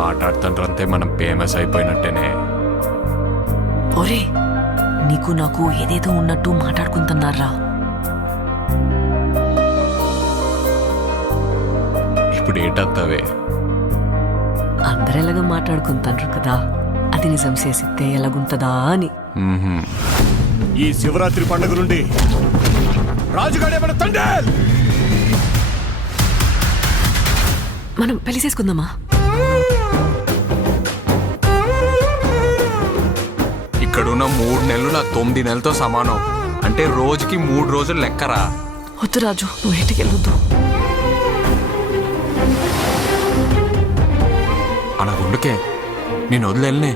మాట్లాడుతుంటే మనం ఫేమస్ అయిపోయినట్టేనే. ఒరే నీకు నాకు ఏదేదో ఉన్నట్టు మాట్లాడుకుంటున్నారా? ఇప్పుడు ఏటత్తవే? అందరెలాగా మాట్లాడుకుంటారు కదా, అది నిజం చేసితే ఎలాగుంటదా అని. ఈ శివరాత్రి పండుగ నుండి రాజుగాడే మన తండ్రి. మనం పెళ్లి చేసుకుందామా? ఇక్కడున్న 3 నెలలు నా 9 నెలలతో సమానం. అంటే రోజుకి 3 రోజులు లెక్కరా. వద్దు రాజు, నువ్వు ఇంటికి వెళ్ళొద్దు. అలా గుండుకే నేను వదిలేనే.